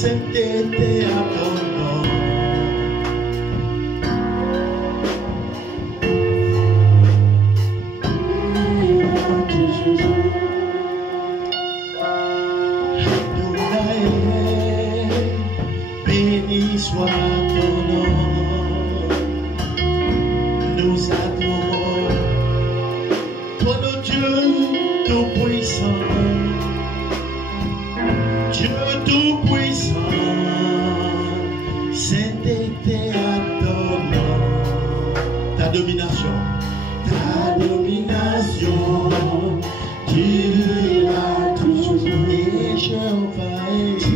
sainteté à ton nom. Béni soit ton nom, nous adorons ton Dieu tout-puissant, Dieu tout-puissant, sainteté à ton nom, ta domination, tu l'as toujours et Jéhovah est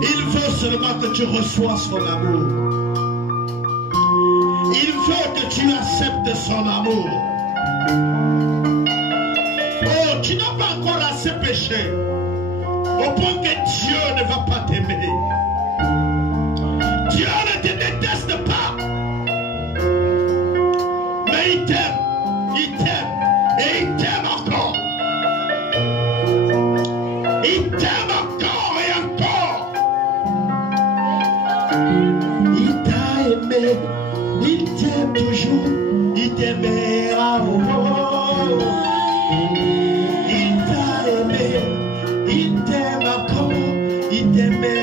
Il veut seulement que tu reçois son amour. Il veut que tu acceptes son amour. Oh, tu n'as pas encore assez péché au point que Dieu ne va pas t'aimer. Dieu ne te déteste pas. Mais il t'aime. Il t'aime. Et il t'aime encore. Il t'aime encore et encore. Il t'a aimé. Il t'aime toujours. Il t'aimera. Il t'a aimé. Il t'aime encore. Il t'aimera.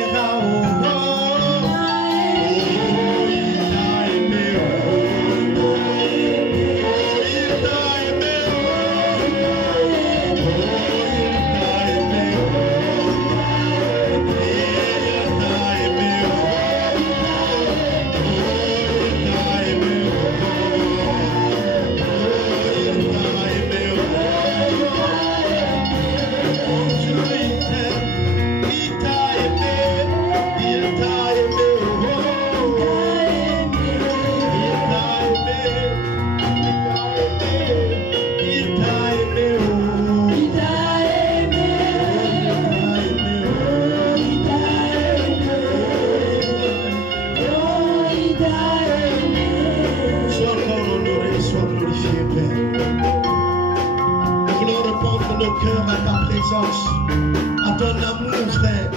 À ton amour, frère,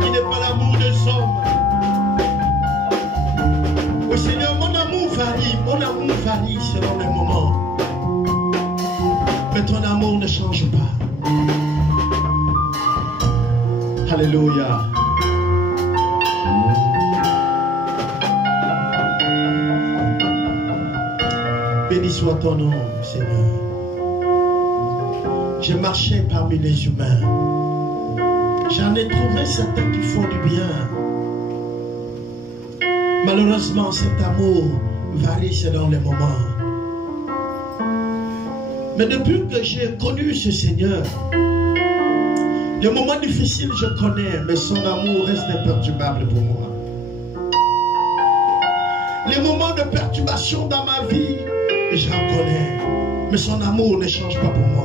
qui n'est pas l'amour des hommes. Oui, Seigneur, mon amour varie selon les moments. Mais ton amour ne change pas. Alléluia. Béni soit ton nom, Seigneur. J'ai marché parmi les humains. J'en ai trouvé certains qui font du bien. Malheureusement, cet amour varie selon les moments. Mais depuis que j'ai connu ce Seigneur, les moments difficiles je connais, mais son amour reste imperturbable pour moi. Les moments de perturbation dans ma vie, j'en connais, mais son amour ne change pas pour moi.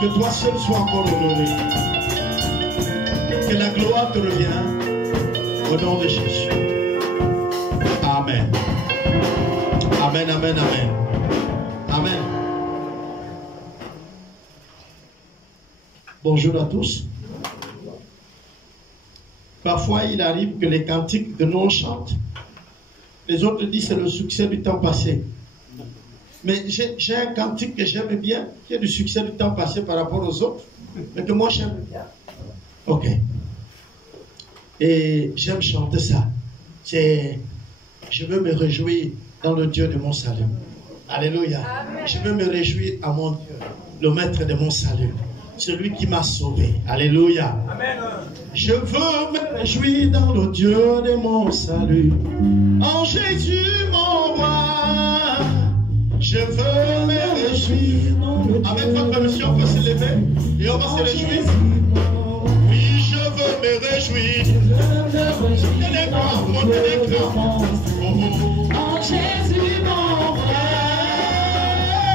Que toi seul sois encore honoré. Que la gloire te revienne au nom de Jésus. Amen. Amen, amen, amen. Amen. Bonjour à tous. Parfois, il arrive que les cantiques que nous on chante, les autres disent c'est le succès du temps passé. Mais j'ai un cantique que j'aime bien, qui est du succès du temps passé par rapport aux autres, mais que moi j'aime bien. Ok. Et j'aime chanter ça. Je veux me réjouir dans le Dieu de mon salut. Alléluia. Amen. Je veux me réjouir à mon Dieu, le maître de mon salut, celui qui m'a sauvé. Alléluia. Amen. Je veux me réjouir dans le Dieu de mon salut, en Jésus mon roi. Je veux me réjouir. Avec votre permission, on peut se lever. Et on va se réjouir. Oui, je veux me réjouir. Montez l'écran, montez l'écran. En Jésus mon roi,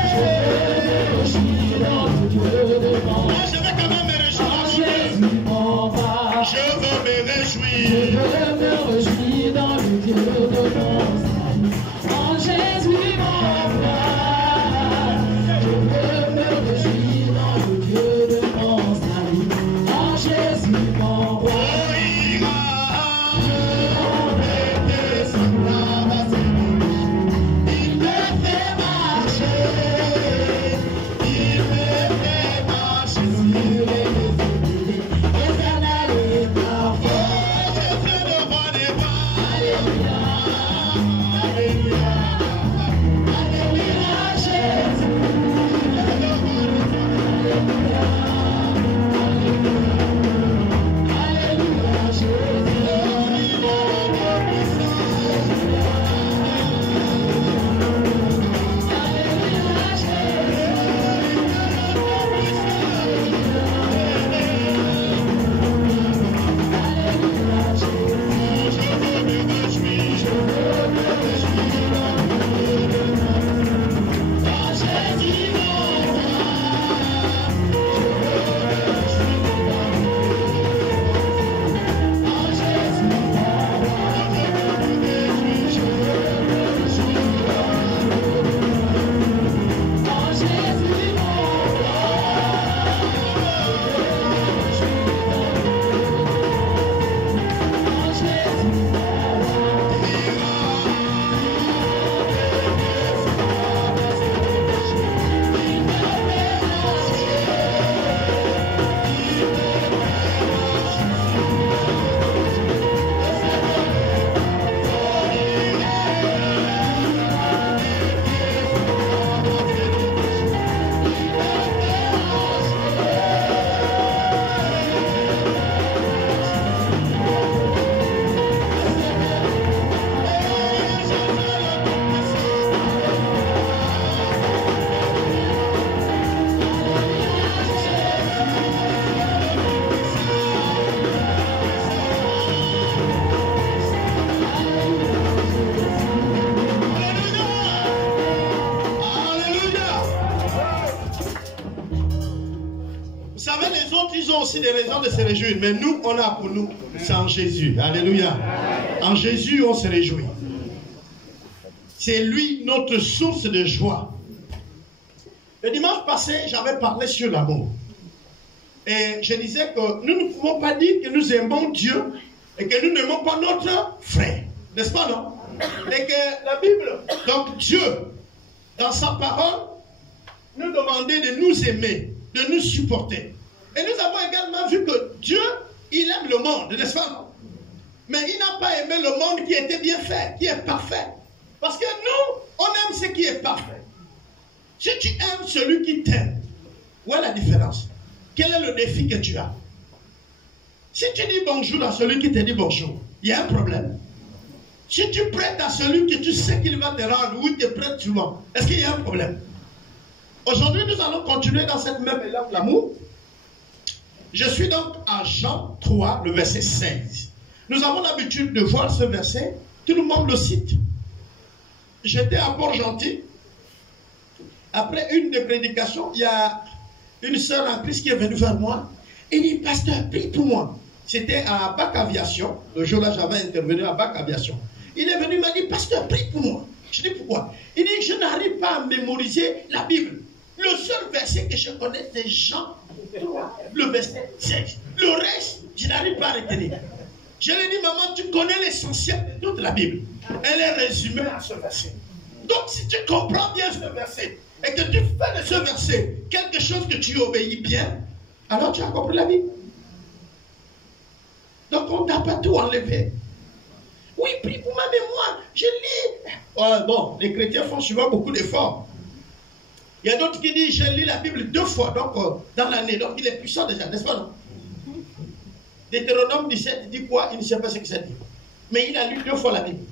je veux me réjouir dans le Dieu de mon Moi, je vais quand même me réjouir. En Jésus mon roi, Je veux me je réjouir. veux me réjouir dans le Dieu de mon salut. En Jésus mon roi, je veux me réjouir dans le Dieu de mon salut. En Jésus mon roi, aussi des raisons de se réjouir, mais nous, on a pour nous, c'est en Jésus. Alléluia. En Jésus, on se réjouit. C'est lui notre source de joie. Le dimanche passé, j'avais parlé sur l'amour. Et je disais que nous ne pouvons pas dire que nous aimons Dieu et que nous n'aimons pas notre frère. N'est-ce pas, non? Et que la Bible, donc Dieu, dans sa parole, nous demandait de nous aimer, de nous supporter. Et nous avons également vu que Dieu, il aime le monde, n'est-ce pas, non? Mais il n'a pas aimé le monde qui était bien fait, qui est parfait. Parce que nous, on aime ce qui est parfait. Si tu aimes celui qui t'aime, où est la différence? Quel est le défi que tu as? Si tu dis bonjour à celui qui te dit bonjour, il y a un problème. Si tu prêtes à celui que tu sais qu'il va te rendre, ou il te prête souvent, est-ce qu'il y a un problème? Aujourd'hui, nous allons continuer dans cette même élan de l'amour. Je suis donc à Jean 3, le verset 16. Nous avons l'habitude de voir ce verset, tout le monde le cite. J'étais à Port-Gentil. Après une des prédications, il y a une sœur en Christ qui est venue vers moi et dit, pasteur, prie pour moi. C'était à Bac Aviation. Le jour-là, j'avais intervenu à Bac Aviation. Il est venu, il m'a dit, pasteur, prie pour moi. Je dis, pourquoi? Il dit, je n'arrive pas à mémoriser la Bible. Le seul verset que je connais, c'est Jean 3, le verset 16. Le reste, je n'arrive pas à retenir. Je lui ai dit, maman, tu connais l'essentiel de toute la Bible. Elle est résumée à ce verset. Donc, si tu comprends bien ce verset, et que tu fais de ce verset quelque chose que tu obéis bien, alors tu as compris la Bible. Donc, on ne t'a pas tout enlevé. Oui, prie pour ma mémoire, je lis. Bon, les chrétiens font souvent beaucoup d'efforts. Il y a d'autres qui disent, je lis la Bible 2 fois donc, dans l'année. Donc, il est puissant déjà, n'est-ce pas, non? Deutéronome 17, il dit quoi? Il ne sait pas ce que ça dit. Mais il a lu 2 fois la Bible.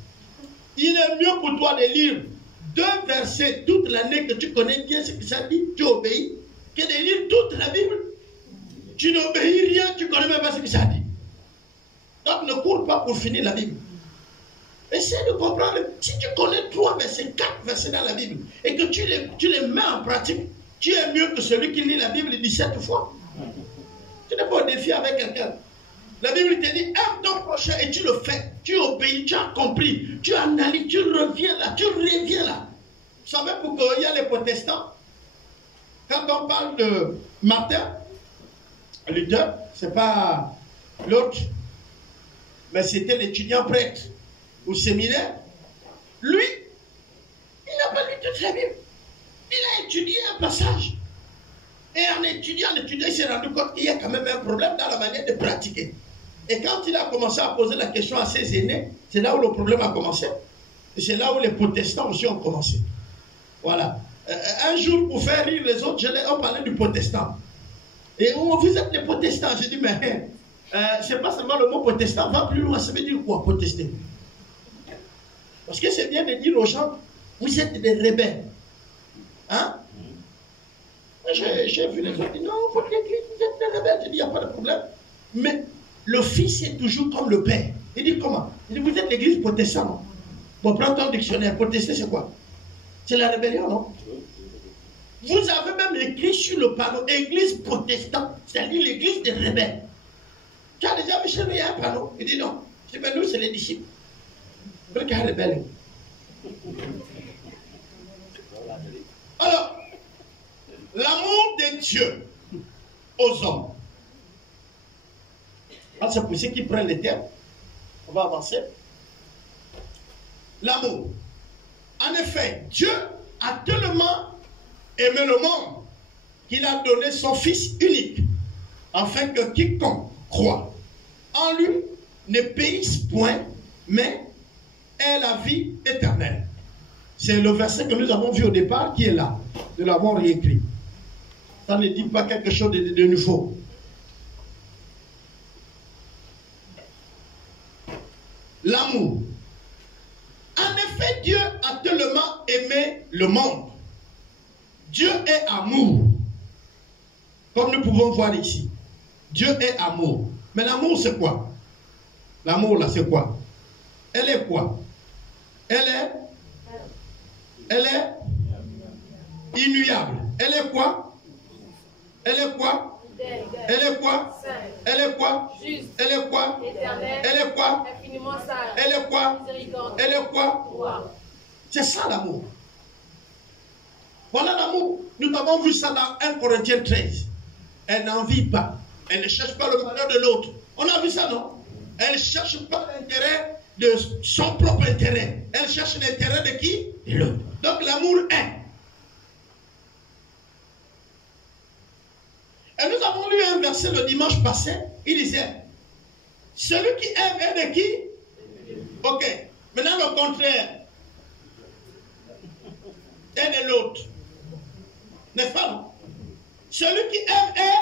Il est mieux pour toi de lire 2 versets toute l'année que tu connais bien ce que ça dit, tu obéis, que de lire toute la Bible. Tu n'obéis rien, tu ne connais même pas ce que ça dit. Donc ne cours pas pour finir la Bible. Essaie de comprendre. Si tu connais 3 versets, 4 versets dans la Bible, et que tu les mets en pratique, tu es mieux que celui qui lit la Bible 17 fois. Tu n'es pas au défi avec quelqu'un. La Bible te dit, aime ton prochain et tu le fais. Tu obéis, tu as compris, tu analyses, tu reviens là, tu reviens là. Vous savez pourquoi il y a les protestants? Quand on parle de Martin Luther, c'est pas l'autre, mais c'était l'étudiant prêtre au séminaire. Lui, il n'a pas lu toute la Bible. Il a étudié un passage. Et en étudiant, il s'est rendu compte qu'il y a quand même un problème dans la manière de pratiquer. Et quand il a commencé à poser la question à ses aînés, c'est là où le problème a commencé. Et c'est là où les protestants aussi ont commencé. Voilà. Un jour, pour faire rire les autres, on parlait du protestant. Et vous êtes les protestants. J'ai dit, mais c'est pas seulement le mot protestant, va plus loin, ça veut dire quoi, protester? Parce que c'est bien de dire aux gens, vous êtes des rebelles. Hein? J'ai vu les autres dire, non, votre église, vous êtes des rebelles. J'ai dit, il n'y a pas de problème. Mais le fils est toujours comme le père. Il dit, comment? Il dit, vous êtes l'église protestante. Bon, prends ton dictionnaire. Protester, c'est quoi? C'est la rébellion, non? Vous avez même écrit sur le panneau, église protestante, c'est-à-dire l'église des rebelles. Tu as déjà vu chez lui un panneau? Il dit, non. Je dis, ben nous, c'est les disciples. Regarde rebelle. Alors, l'amour de Dieu aux hommes. Alors, c'est pour ceux qui prennent les termes. On va avancer. L'amour. En effet, Dieu a tellement aimé le monde qu'il a donné son Fils unique, afin que quiconque croit en lui ne périsse point, mais ait la vie éternelle. C'est le verset que nous avons vu au départ qui est là. Nous l'avons réécrit. Ça ne dit pas quelque chose de nouveau. L'amour. En effet, Dieu a tellement aimé le monde. Dieu est amour. Comme nous pouvons voir ici. Dieu est amour. Mais l'amour, c'est quoi? L'amour, là, c'est quoi? Elle est quoi? Elle est inouïable. Elle est quoi? Elle est quoi? Elle est quoi? Elle est quoi? Elle est quoi? Elle est quoi? Elle est quoi? Elle est quoi? C'est ça l'amour. Voilà l'amour. Nous avons vu ça dans 1 Corinthiens 13. Elle n'en vit pas. Elle ne cherche pas le malheur de l'autre. On a vu ça, non? Elle ne cherche pas l'intérêt de son propre intérêt. Elle cherche l'intérêt de qui? De l'autre. Donc l'amour est. Et nous avons lu un verset le dimanche passé. Il disait, celui qui aime est de qui? Ok. Maintenant le contraire est de l'autre. N'est-ce pas, non? Celui qui aime est,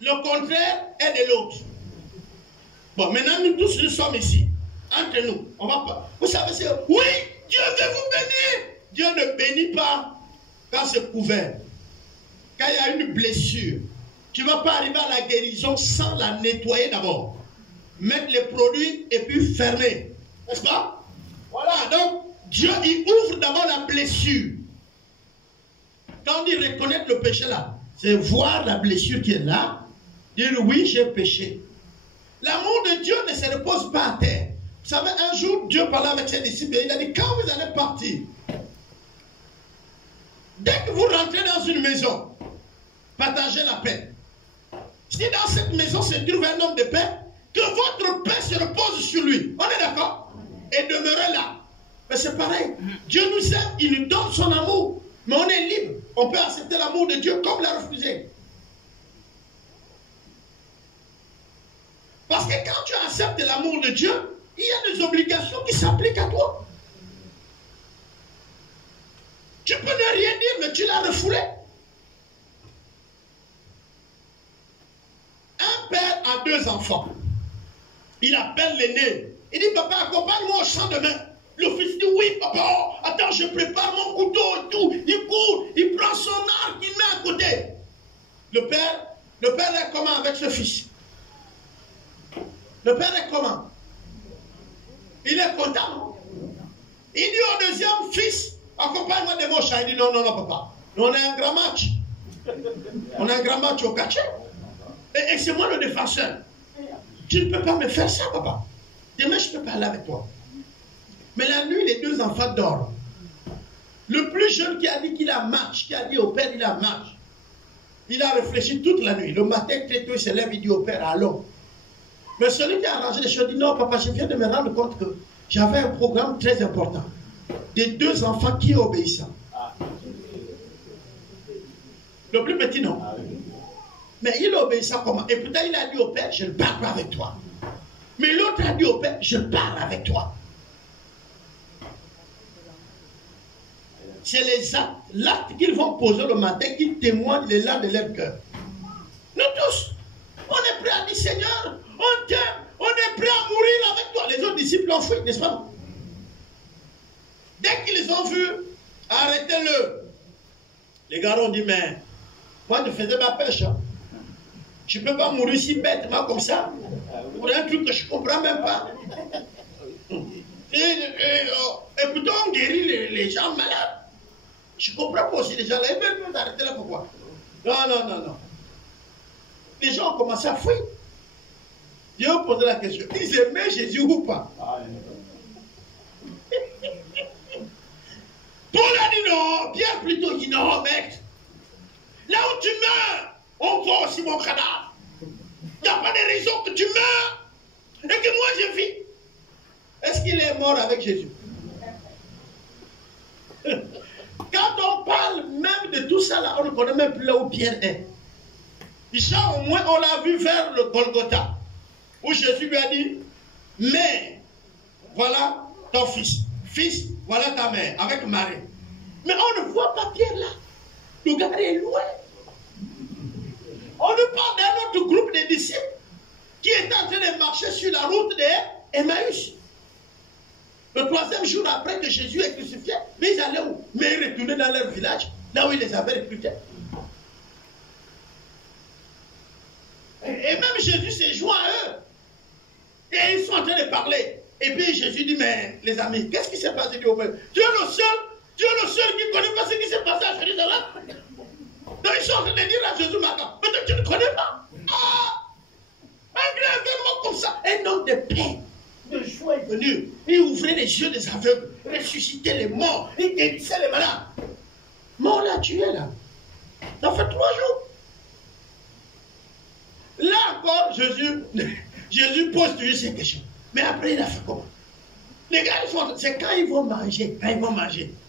le contraire est de l'autre. Bon, maintenant nous tous nous sommes ici. Entre nous, on va pas. Vous savez, c'est oui, Dieu veut vous bénir. Dieu ne bénit pas quand c'est couvert. Quand il y a une blessure, tu ne vas pas arriver à la guérison sans la nettoyer d'abord. Mettre les produits et puis fermer. N'est-ce pas? Voilà, donc Dieu il ouvre d'abord la blessure. Quand on dit reconnaître le péché là, c'est voir la blessure qui est là, dire oui, j'ai péché. L'amour de Dieu ne se repose pas à terre. Vous savez, un jour, Dieu parlait avec ses disciples et il a dit, quand vous allez partir, dès que vous rentrez dans une maison, partagez la paix. Si dans cette maison se trouve un homme de paix, que votre paix se repose sur lui. On est d'accord? Et demeurez là. Mais c'est pareil. Dieu nous aime, il nous donne son amour. Mais on est libre. On peut accepter l'amour de Dieu comme l'a refusé. Parce que quand tu acceptes l'amour de Dieu, il y a des obligations qui s'appliquent à toi. Tu peux ne rien dire, mais tu l'as refoulé. Un père a 2 enfants. Il appelle l'aîné. Il dit, papa, accompagne-moi au champ de main. Le fils dit, oui, papa, attends, je prépare mon couteau et tout. Il court, il prend son arc, il met à côté. Le père Le père est comment avec ce fils? Le père est comment? Il est content. Il dit au deuxième fils, accompagne-moi de mon chat. Il dit non, non, non, papa. Nous, on a un grand match. On a un grand match au catch. Et c'est moi le défenseur. Tu ne peux pas me faire ça, papa. Demain, je peux parler avec toi. Mais la nuit, les deux enfants dorment. Le plus jeune qui a dit qu'il a match, qui a dit au père, il a match. Il a réfléchi toute la nuit. Le matin, très tôt, il se lève, il dit au père, allons. Mais celui qui a arrangé les choses dit, non, papa, je viens de me rendre compte que j'avais un programme très important. Des deux enfants qui obéissent. Le plus petit, non. Mais il obéissait comment? Et pourtant, il a dit au père, je ne parle pas avec toi. Mais l'autre a dit au père, je parle avec toi. C'est les actes, l'acte qu'ils vont poser le matin qui témoignent les larmes de leur cœur. Nous tous, on est prêts à dire, Seigneur, on t'aime, on est prêts à mourir avec toi. Les autres disciples ont fui, n'est-ce pas? Dès qu'ils ont vu, arrêtez-le. Les gars ont dit, mais moi je faisais ma pêche. Hein. Je ne peux pas mourir si bêtement comme ça. Pour un truc que je ne comprends même pas. Écoutez, on guérit les gens malades. Je ne comprends pas aussi les gens là. Ils veulent nous arrêter là pourquoi? Non, non, non, non. Les gens ont commencé à fuir. Dieu a posé la question. Ils aimaient Jésus ou pas? Paul a dit non. Pierre plutôt dit non, mec. Là où tu meurs, on voit aussi mon cadavre. Il n'y a pas de raison que tu meurs et que moi je vis. Est-ce qu'il est mort avec Jésus? Quand on parle même de tout ça, là, on ne connaît même plus là où Pierre est. Jean, au moins, on l'a vu vers le Golgotha, où Jésus lui a dit, mais voilà ton fils. Fils, voilà ta mère, avec Marie. Mais on ne voit pas Pierre là. Le gars est loin. On nous parle d'un autre groupe de disciples qui est en train de marcher sur la route d'Emmaüs. Le troisième jour après que Jésus est crucifié, mais ils allaient où? Mais ils retournaient dans leur village, là où ils les avaient recrutés. Et même Jésus s'est joint à eux. Et ils sont en train de parler. Et puis Jésus dit, mais les amis, qu'est-ce qui s'est passé? Dieu est le seul qui ne connaît pas ce qui s'est passé à Jérusalem. Donc ils sont en train de dire à Jésus, mais tu ne connais pas. Ah! Un grand événement comme ça, un homme de paix, de joie est venu. Il ouvrait les yeux des aveugles, ressuscitait les morts, il guérissait les malades. Mais on l'a tué là. Ça fait 3 jours. Là encore, Jésus pose toujours ces questions. Mais après, il a fait comment? Les gars, c'est quand ils vont manger,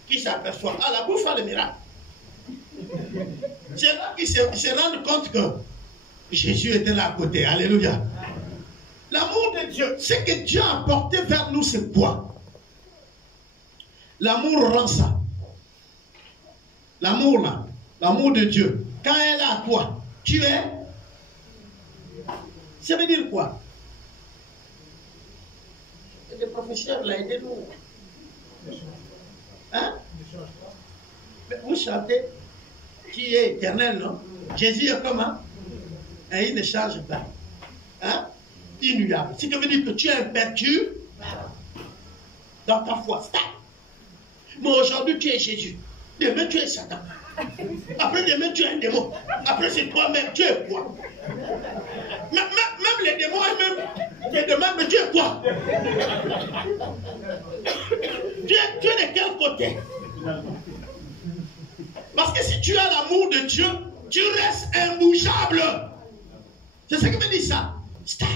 qu'ils s'aperçoivent. Ah, la bouffe a le miracle. C'est là qu'ils se rendent compte que Jésus était là à côté. Alléluia. L'amour de Dieu, ce que Dieu a apporté vers nous, c'est quoi? L'amour rend ça. L'amour là, l'amour de Dieu, quand elle est à toi, tu es. Ça veut dire quoi? Les professeurs là, aidez-nous. Hein? Vous chantez qui est éternel, non? Jésus est comment? Et il ne change pas. Hein? Innuable. Ce qui veut dire que tu es imperturbable dans ta foi. Stop. Mais aujourd'hui, tu es Jésus. Demain, tu es Satan. Après, demain, tu es un démon. Après, c'est toi-même. Tu es quoi? Même les démons eux-mêmes te demandent, mais tu es quoi? Tu es de quel côté? Parce que si tu as l'amour de Dieu, tu restes imbougeable. C'est ce que me dit ça. Stop.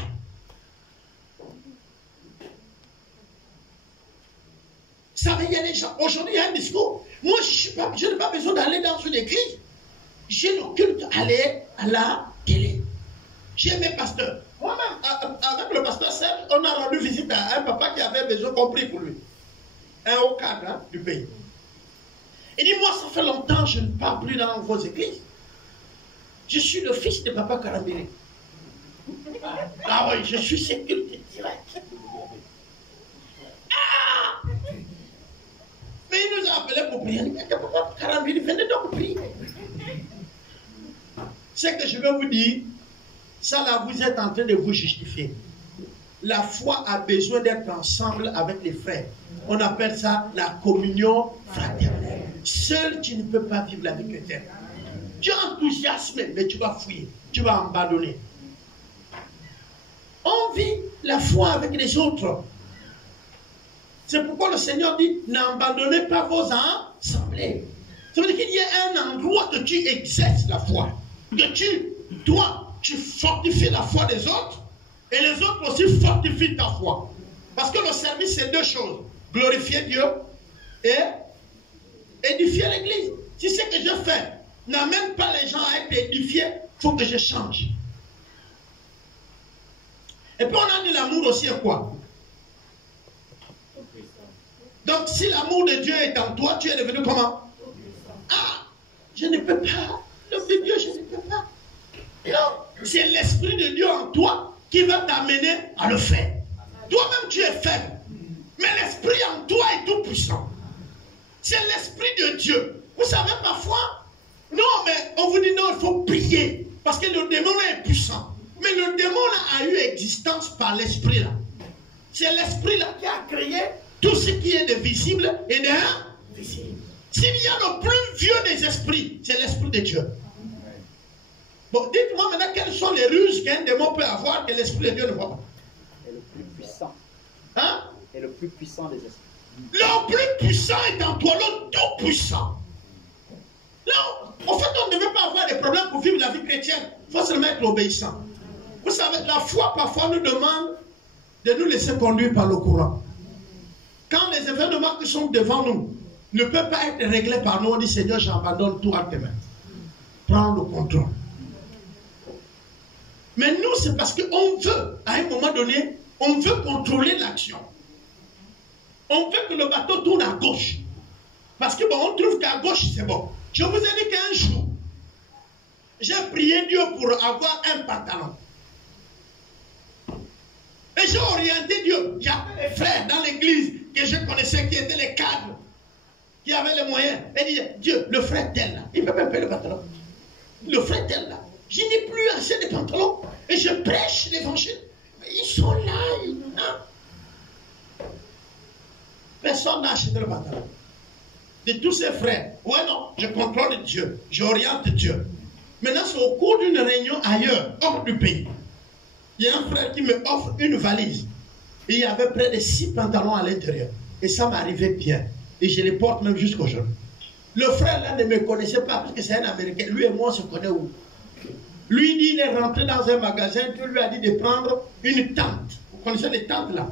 Vous savez, il y a des gens. Aujourd'hui, il y a un discours. Moi, je n'ai pas besoin d'aller dans une église. J'ai le culte aller à la télé. J'ai mes pasteurs. Moi-même, avec le pasteur Serge, on a rendu visite à un papa qui avait besoin qu'on prie pour lui. Un haut cadre du pays. Il dit, moi, ça fait longtemps que je ne parle plus dans vos églises. Je suis le fils de papa Karambiri. Ah oui, je suis sécurité direct. Ah! Mais il nous a appelé pour prier. Il dit, papa Karambiri, venez donc prier. Ce que je vais vous dire, ça là, vous êtes en train de vous justifier. La foi a besoin d'être ensemble avec les frères. On appelle ça la communion fraternelle. Seul, tu ne peux pas vivre la vie chrétienne. Tu es enthousiasmé, mais tu vas fouiller, tu vas abandonner. On vit la foi avec les autres. C'est pourquoi le Seigneur dit, n'abandonnez pas vos assemblées. Ça veut dire qu'il y a un endroit que tu exerces la foi. Que toi, tu fortifies la foi des autres. Et les autres aussi fortifient ta foi. Parce que le service, c'est deux choses. Glorifier Dieu et édifier l'église. Si ce que je fais n'amène pas les gens à être édifiés, il faut que je change. Et puis on a dit l'amour aussi est quoi? Donc si l'amour de Dieu est en toi, tu es devenu comment? Ah, je ne peux pas. L'homme de Dieu, je ne peux pas. Non, c'est l'Esprit de Dieu en toi qui va t'amener à le faire. Toi-même, tu es faible. Mais l'Esprit en toi est tout puissant. C'est l'Esprit de Dieu. Vous savez, parfois, non, mais on vous dit non, il faut prier. Parce que le démon là est puissant. Mais le démon là a eu existence par l'Esprit là. C'est l'Esprit là qui a créé tout ce qui est de visible et d'invisible. S'il y a le plus vieux des esprits, c'est l'Esprit de Dieu. Bon, dites-moi maintenant quelles sont les ruses qu'un démon peut avoir que l'Esprit de Dieu ne voit pas. Et le plus puissant. Hein? Et le plus puissant des esprits. Le plus puissant est en toi, le tout puissant. Non, en fait, on ne devait pas avoir des problèmes pour vivre la vie chrétienne. Il faut seulement être obéissant. Vous savez, la foi parfois nous demande de nous laisser conduire par le courant. Quand les événements qui sont devant nous ne peuvent pas être réglés par nous, on dit Seigneur, j'abandonne tout à tes mains. Prends le contrôle. Mais nous, c'est parce qu'on veut, à un moment donné, on veut contrôler l'action. On veut que le bateau tourne à gauche. Parce que bon, on trouve qu'à gauche, c'est bon. Je vous ai dit qu'un jour, j'ai prié Dieu pour avoir un pantalon. Et j'ai orienté Dieu. Il y avait des frères dans l'église que je connaissais qui étaient les cadres, qui avaient les moyens. Et disaient, Dieu, le frère tel là, il peut même payer le pantalon. Le frère tel là, je n'ai plus assez de pantalons. Et je prêche l'évangile. Ils sont là. Personne n'a acheté le pantalon. De tous ses frères. Ouais, non, je contrôle Dieu. J'oriente Dieu. Maintenant, c'est au cours d'une réunion ailleurs, hors du pays. Il y a un frère qui me offre une valise. Et il y avait près de 6 pantalons à l'intérieur. Et ça m'arrivait bien. Et je les porte même jusqu'aujourd'hui. Le frère là ne me connaissait pas parce que c'est un Américain. Lui et moi, on se connaît où? Lui, il est rentré dans un magasin. Dieu lui a dit de prendre une tente. Vous connaissez les tentes là?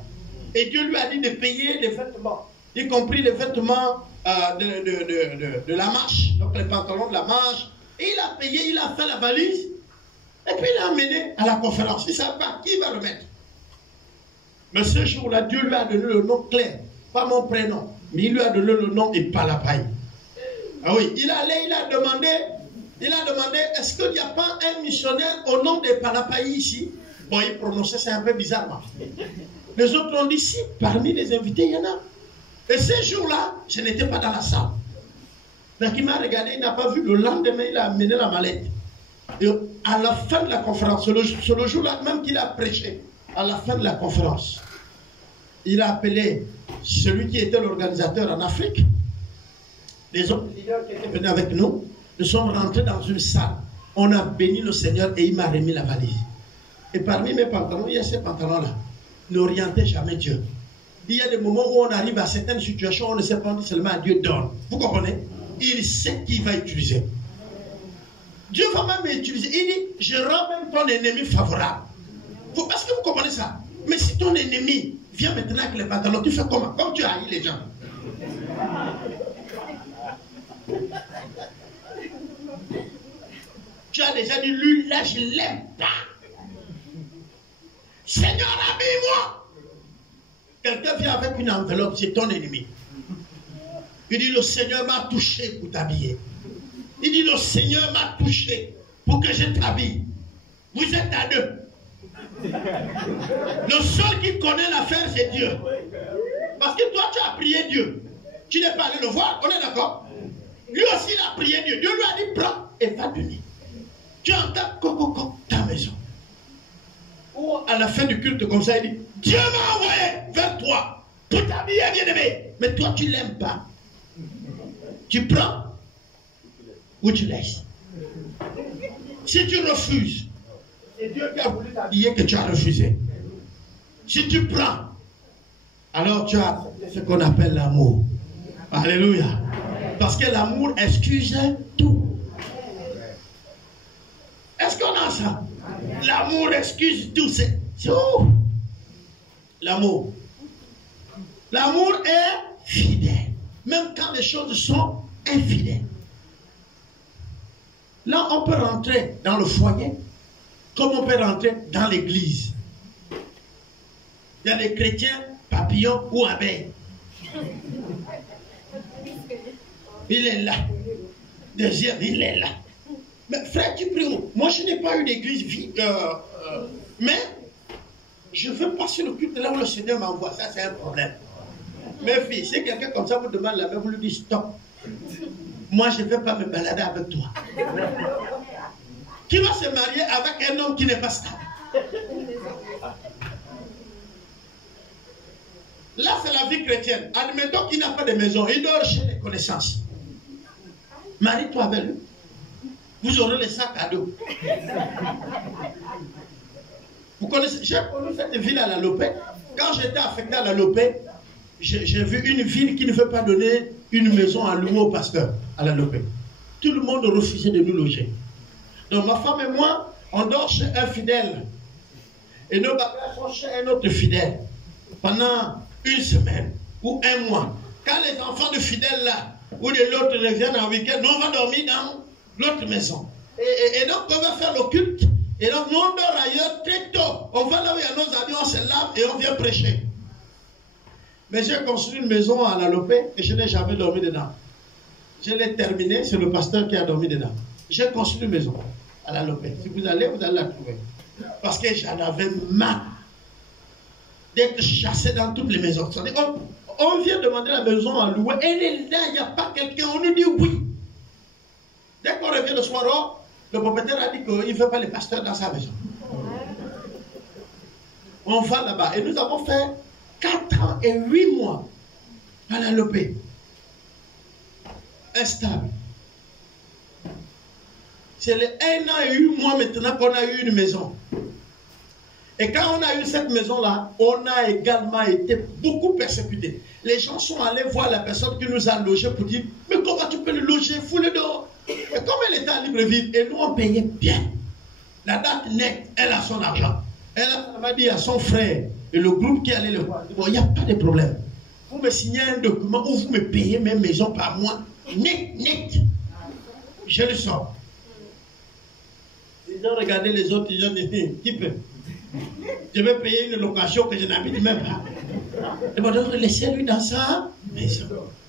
Et Dieu lui a dit de payer les vêtements. Y compris les vêtements de la marche. Donc les pantalons de la marche. Et il a payé, il a fait la valise. Et puis il l'a amené à la conférence. Il ne savait pas qui va le mettre. Mais ce jour-là, Dieu lui a donné le nom clair. Pas mon prénom. Mais il lui a donné le nom Ipalapaï. Ah oui, il a demandé, est-ce qu'il n'y a pas un missionnaire au nom d'Ipalapaï ici? Bon, il prononçait ça un peu bizarrement. Les autres ont dit, si, parmi les invités, il y en a. Et ce jour-là, je n'étais pas dans la salle. Donc il m'a regardé, il n'a pas vu. Le lendemain, il a amené la mallette. Et à la fin de la conférence, c'est le jour-là même qu'il a prêché, à la fin de la conférence, il a appelé celui qui était l'organisateur en Afrique. Les autres leaders qui étaient venus avec nous, nous sommes rentrés dans une salle. On a béni le Seigneur et il m'a remis la valise. Et parmi mes pantalons, il y a ces pantalons-là. N'orientez jamais Dieu. Il y a des moments où on arrive à certaines situations, on ne sait pas, on dit seulement Dieu donne. Vous comprenez? Il sait qui va utiliser. Dieu va même utiliser. Il dit, je rends même ton ennemi favorable. Parce que vous comprenez ça. Mais si ton ennemi vient maintenant avec les pantalons, tu fais comment? Comme tu haïs les gens. Tu as déjà dit, lui, là, je ne l'aime pas. Seigneur, habille-moi. Quelqu'un vient avec une enveloppe, c'est ton ennemi. Il dit, le Seigneur m'a touché pour t'habiller. Il dit, le Seigneur m'a touché pour que je t'habille. Vous êtes à deux. Le seul qui connaît l'affaire, c'est Dieu. Parce que toi, tu as prié Dieu. Tu n'es pas allé le voir, on est d'accord? Lui aussi, il a prié Dieu. Dieu lui a dit, prends et va donner. Tu entends ta maison. Ou à la fin du culte comme ça, il dit, Dieu m'a envoyé vers toi pour t'habiller, bien-aimé. Mais toi, tu ne l'aimes pas. Tu prends ou tu laisses. Si tu refuses, c'est Dieu qui a voulu t'habiller que tu as refusé. Si tu prends, alors tu as ce qu'on appelle l'amour. Alléluia. Parce que l'amour excuse tout. Est-ce qu'on a ça? L'amour excuse tout. C'est tout. L'amour. L'amour est fidèle. Même quand les choses sont infidèles. Là, on peut rentrer dans le foyer, comme on peut rentrer dans l'église. Il y a des chrétiens, papillons ou abeilles. Il est là. Deuxième, il est là. Mais frère, tu pries où? Moi, je n'ai pas une église vide. Mais je veux passer le culte là où le Seigneur m'envoie. Ça, c'est un problème. Mes filles, si quelqu'un comme ça vous demande la main, vous lui dites stop. Moi, je ne vais pas me balader avec toi. Qui va se marier avec un homme qui n'est pas stable? Là, c'est la vie chrétienne. Admettons qu'il n'a pas de maison. Il dort chez les connaissances. Marie-toi avec lui. Vous aurez les sacs à dos. Vous connaissez, j'ai connu cette ville à la Lopé. Quand j'étais affecté à la Lopé, j'ai vu une ville qui ne veut pas donner une maison à louer au pasteur à la Lopé. Tout le monde refusait de nous loger. Donc ma femme et moi, on dort chez un fidèle. Et nos bagages sont chez un autre fidèle. Pendant une semaine ou un mois. Quand les enfants de fidèles là, ou de l'autre reviennent en week-end, nous on va dormir dans l'autre maison. Et donc on va faire le culte. Et donc nous on dort ailleurs très tôt. On va là où il y a nos amis, on se lave et on vient prêcher. Mais j'ai construit une maison à la Lopé et je n'ai jamais dormi dedans. Je l'ai terminé, c'est le pasteur qui a dormi dedans. J'ai construit une maison à la Lopé. Si vous allez la trouver. Parce que j'en avais marre d'être chassé dans toutes les maisons. On vient demander la maison à louer. Elle est là, il n'y a pas quelqu'un. On nous dit oui. Dès qu'on revient le soir, le propriétaire a dit qu'il ne veut pas les pasteurs dans sa maison. On va là-bas. Et nous avons fait 4 ans et 8 mois à la Lopé. Instable. C'est les 1 an et 8 mois maintenant qu'on a eu une maison. Et quand on a eu cette maison-là, on a également été beaucoup persécutés. Les gens sont allés voir la personne qui nous a logés pour dire, mais comment tu peux le loger, fous-le dehors. Et comme elle était à libre vivre, et nous on payait bien. La date nette, elle a son argent. Elle a dit à son frère et le groupe qui allait le voir, bon, il n'y a pas de problème. Vous me signez un document où vous me payez mes maisons par mois, net. Je le sors. Ils ont regardé les autres, ils ont dit, qui peut? Je vais payer une location que je n'habite même pas. Et bon, donc laissez-lui dans sa maison.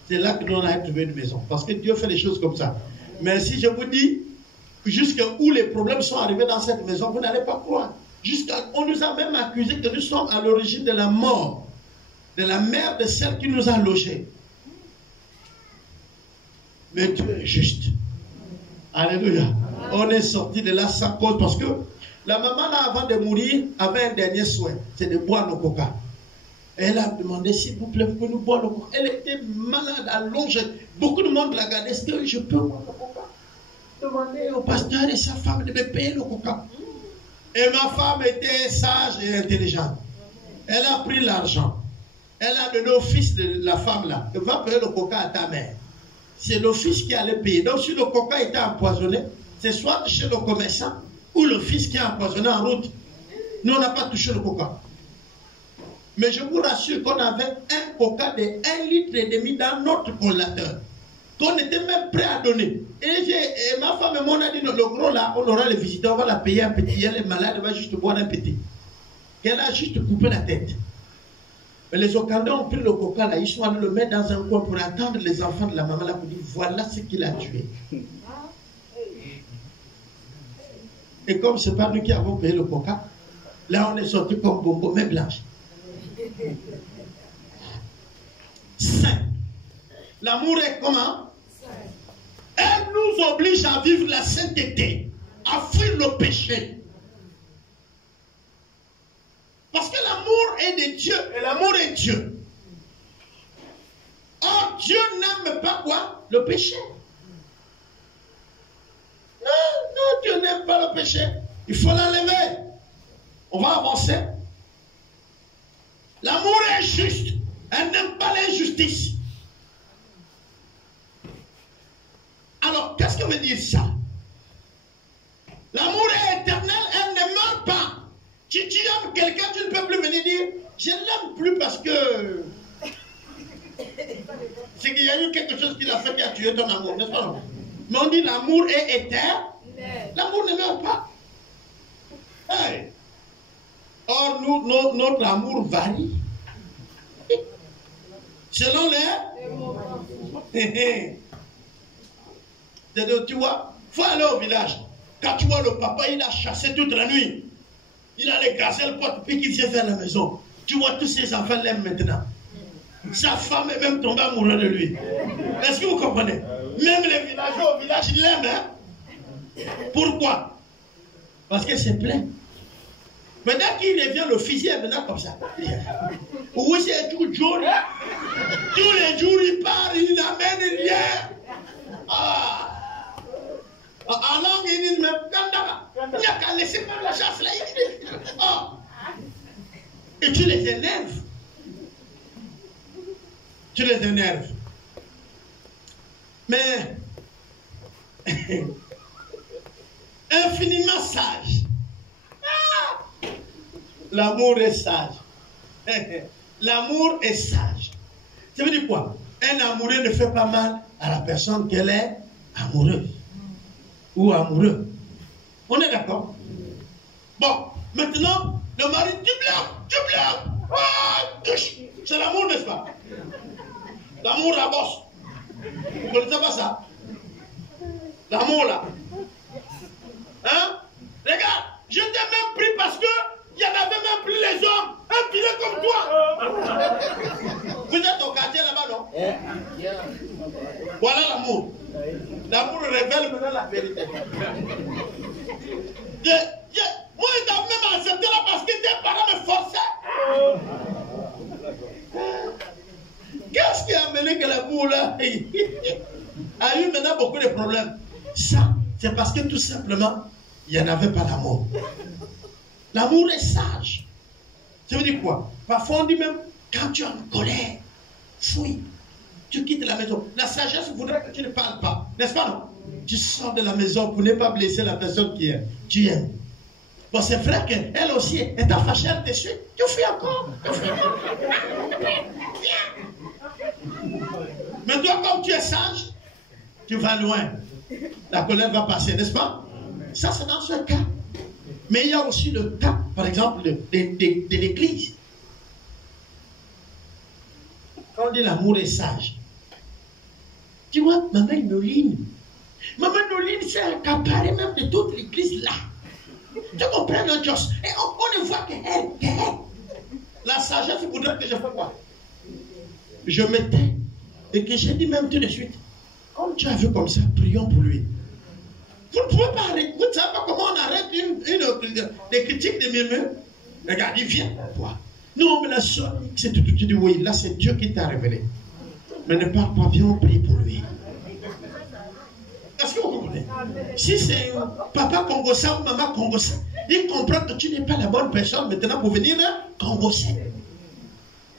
C'est là que nous on a trouvé une maison. Parce que Dieu fait les choses comme ça. Mais si je vous dis, jusqu'à où les problèmes sont arrivés dans cette maison, vous n'allez pas croire. On nous a même accusé que nous sommes à l'origine de la mort de la mère de celle qui nous a logés. Mais Dieu est juste. Alléluia. On est sorti de là sans cause parce que la maman là, avant de mourir, avait un dernier souhait, c'est de boire le coca. Elle a demandé, s'il vous plaît, vous pouvez nous boire le coca. Elle était malade, allongée. Beaucoup de monde l'a regardé. Est-ce que je peux boire le coca? Demandez au pasteur et sa femme de me payer le coca. Et ma femme était sage et intelligente. Elle a pris l'argent. Elle a donné au fils de la femme là. Elle va payer le coca à ta mère. C'est le fils qui allait payer. Donc si le coca était empoisonné, c'est soit chez le commerçant ou le fils qui a empoisonné en route. Nous, on n'a pas touché le coca. Mais je vous rassure qu'on avait un coca de 1,5 litre dans notre congélateur. Qu'on était même prêt à donner. Et ma femme et moi, on a dit, le gros là, on aura les visiteurs, on va la payer un petit. Elle est malade, elle va juste boire un petit. Elle a juste coupé la tête. Mais les Okandais ont pris le coca là, ils sont allés le mettre dans un coin pour attendre les enfants de la maman là pour dire, voilà ce qu'il a tué. Et comme ce n'est pas nous qui avons payé le coca, là on est sorti comme bonbon, mais blanche. Saint. L'amour est comment? Elle nous oblige à vivre la sainteté, à à fuir le péché. Parce que l'amour est de Dieu et l'amour est Dieu. Or, Dieu n'aime pas quoi? Le péché. Non, Dieu n'aime pas le péché. Il faut l'enlever. On va avancer. L'amour est juste. Elle n'aime pas l'injustice. Alors, qu'est-ce que veut dire ça? L'amour est éternel, elle ne meurt pas. Si tu aimes quelqu'un, tu ne peux plus venir dire je ne l'aime plus parce que c'est qu'il y a eu quelque chose qui l'a fait qui a tué ton amour, n'est-ce pas? Mais on dit l'amour est éternel. L'amour ne meurt pas. Hey. Or, notre amour varie. Selon les... Tu vois, il faut aller au village. Quand tu vois le papa, il a chassé toute la nuit. Il a les gazelles porte puis qu'il vient vers la maison. Tu vois, tous ses enfants l'aiment maintenant. Sa femme est même tombée amoureuse de lui. Est-ce que vous comprenez? Même les villageois au village, ils l'aiment. Hein? Pourquoi? Parce que c'est plein. Maintenant qu'il revient, le fusil est maintenant comme ça. Oui, c'est tout jour. Tous les jours, il part, il n'amène rien. Ah. En langue, ils disent même Kandara. Il n'y a qu'à laisser même la chasse là. Oh. Et tu les énerves. Tu les énerves. Mais infiniment sage. Ah. L'amour est sage. L'amour est sage. Ça veut dire quoi? Un amoureux ne fait pas mal à la personne qu'elle est amoureuse ou amoureux. On est d'accord? Bon, maintenant, le mari, tu blagues. Oh, c'est l'amour, n'est-ce pas? L'amour à bosse. Vous ne connaissez pas ça? L'amour là. Hein? Regarde, je t'ai même pris parce que il n'y en avait même plus les hommes. Un filet comme toi. Vous êtes au quartier là-bas, non? Voilà l'amour. L'amour révèle maintenant la vérité. Moi, il t'a même accepté là parce que tes parents me forçaient. Qu'est-ce qui a amené que l'amour là a eu maintenant beaucoup de problèmes? Ça, c'est parce que tout simplement, il n'y en avait pas d'amour. L'amour est sage. Ça veut dire quoi? Parfois on dit même, quand tu es en colère, fuis. Tu quittes la maison. La sagesse voudrait que tu ne parles pas. N'est-ce pas, non? Tu sors de la maison pour ne pas blesser la personne qui tu aimes. Bon, c'est vrai qu'elle aussi est fâchée, elle te suit. Tu fuis encore. Mais toi, comme tu es sage, tu vas loin. La colère va passer, n'est-ce pas? Ça, c'est dans ce cas. Mais il y a aussi le cas, par exemple, de l'Église. Quand on dit l'amour est sage, tu vois, Maman Noline s'est accaparée même de toute l'Église là. Tu comprends, non, Joss? Et on ne voit qu'elle. La sagesse voudrait que je fasse quoi? Je me tais. Et que j'ai dit même tout de suite, comme tu as vu comme ça, prions pour lui. Vous ne pouvez pas arrêter. Vous ne savez pas comment on arrête des critiques des murmures? Regarde, il vient pour toi. Non, mais la soeur, c'est tout. Tu dis oui, là c'est Dieu qui t'a révélé. Mais ne parle pas, viens, on prie pour lui. Est-ce que vous comprenez? Si c'est papa congossa ou maman congossa, il comprend que tu n'es pas la bonne personne maintenant pour venir congosser.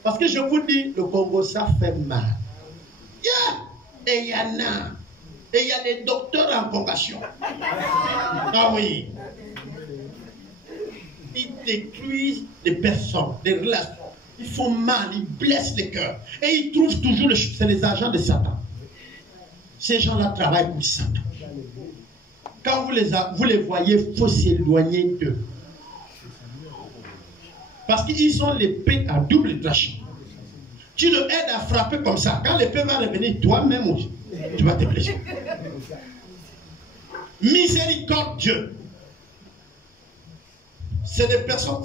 Parce que je vous dis, le congossa fait mal. Et il y en a. Et il y a des docteurs en conversion. Ah oui. Ils détruisent des personnes, des relations. Ils font mal, ils blessent les cœurs. Et ils trouvent toujours, c'est les agents de Satan. Ces gens-là travaillent pour Satan. Quand vous les voyez, il faut s'éloigner d'eux. Parce qu'ils ont l'épée à double tranchant. Tu le aides à frapper comme ça. Quand l'épée va revenir, toi-même aussi, tu vas te blesser. Miséricordieux. C'est des personnes.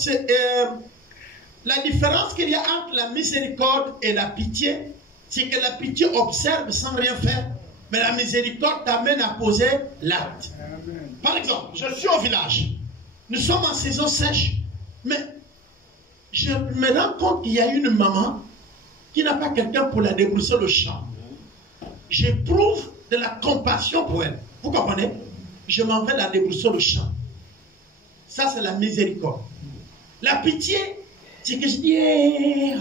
La différence qu'il y a entre la miséricorde et la pitié, c'est que la pitié observe sans rien faire, Mais la miséricorde t'amène à poser l'acte. Par exemple, je suis au village. Nous sommes en saison sèche. Mais je me rends compte qu'il y a une maman qui n'a pas quelqu'un pour la débrousser le champ. J'éprouve de la compassion pour elle. Vous comprenez? Je m'en vais la débrousser le champ. Ça, c'est la miséricorde. La pitié, c'est que je dis,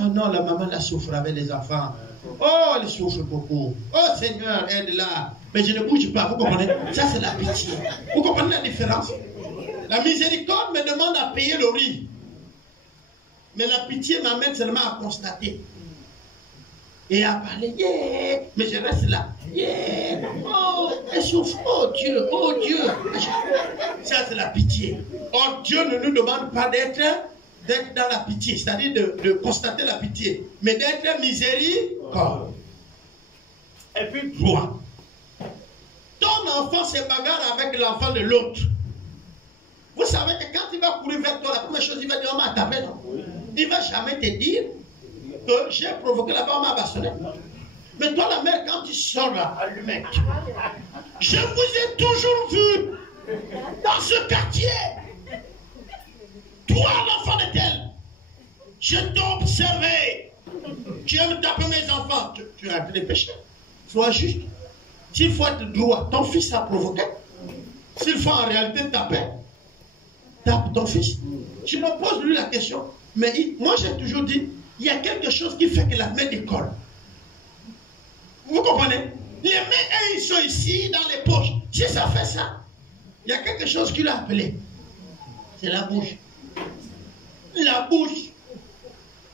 oh non, la maman la souffre avec les enfants. Oh, elle souffre beaucoup. Oh Seigneur, aide-la. Mais je ne bouge pas, vous comprenez? Ça, c'est la pitié. Vous comprenez la différence? La miséricorde me demande à payer le riz. Mais la pitié m'amène seulement à constater. Et à parler, yeah, mais je reste là. Yeah, oh, elle souffre, oh Dieu, oh Dieu. Ça, c'est la pitié. Or, Dieu ne nous demande pas d'être dans la pitié, c'est-à-dire de constater la pitié, mais d'être miséricorde. Et puis, droit. Ton enfant se bagarre avec l'enfant de l'autre. Vous savez que quand il va courir vers toi, la première chose, il va dire, on m'a tapé, non? Il ne va jamais te dire que j'ai provoqué la femme à bastonner. Mais toi, la mère, quand tu sors là, le mec, je vous ai toujours vu dans ce quartier. Toi, l'enfant de tel, je t'ai observé. Tu aimes taper mes enfants. Tu as des péchés. Sois juste. S'il faut être droit, ton fils a provoqué. S'il faut en réalité taper, tape ton fils. Tu me poses lui la question. Mais moi, j'ai toujours dit, il y a quelque chose qui fait que la main décolle. Vous comprenez? Les mains, ils sont ici dans les poches. Si ça fait ça, il y a quelque chose qui l'a appelé. C'est la bouche. La bouche.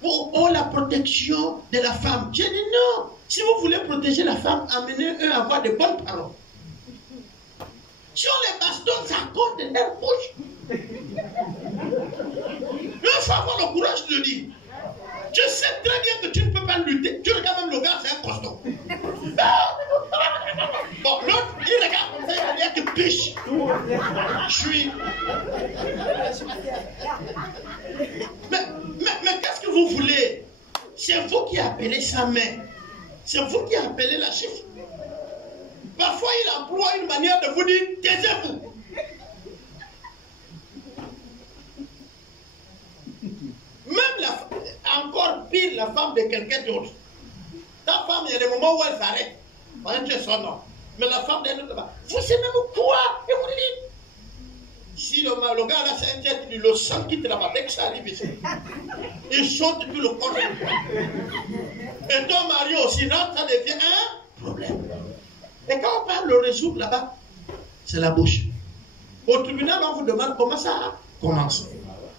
Oh, la protection de la femme. J'ai dit non. Si vous voulez protéger la femme, amenez-eux à avoir de bonnes paroles. Si on les bastonne, ça compte de leur bouche. Il faut avoir le courage de le dire. Je sais très bien que tu ne peux pas lutter. Tu regardes même le gars, c'est un costaud. Bon, l'autre, il regarde comme ça, il y a que piche. Je suis. Mais qu'est-ce que vous voulez? C'est vous qui appelez sa main. C'est vous qui appelez la chiffre. Parfois, il emploie une manière de vous dire, taisez-vous. Même encore pire, la femme de quelqu'un d'autre. Ta femme, il y a des moments où elle s'arrête. On dit son nom. Mais la femme d'un autre, vous savez même quoi? Et vous dites. Si le gars là, c'est un jet, le sang quitte là-bas, dès que ça arrive ici, il saute tout le corps. Et ton mari aussi, là, ça devient un problème. Et quand on parle le résoudre là-bas, c'est la bouche. Au tribunal, on vous demande comment ça commence.